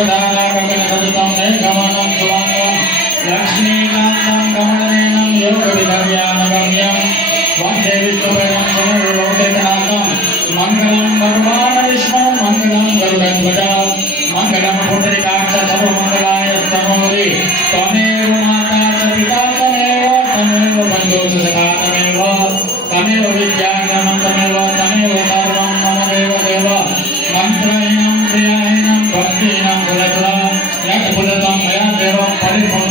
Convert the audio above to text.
दीपदाना गगनसदृशं मेघवर्णं शुभाङ्गं लक्ष्मीकान्तं कमलनयनं योगविधव्यामगम्यं वन्दे विष्णुपदं पुनर्लोकनाथं मङ्गलं भगवान् मङ्गलं गरुडध्वज मङ्गलं पुण्डरीकाक्ष सर्वमङ्गलाय स्तनोरि त्वमेव माता च पिता तमेव बन्धुः च सखा तमेव विद्यागमं तमेव सर्वं मम देव मन्त्रहीनं क्रियाहीनं भक्तिहीनं कुलकुलं यत् कुलतं मया देवं परिपूर्ण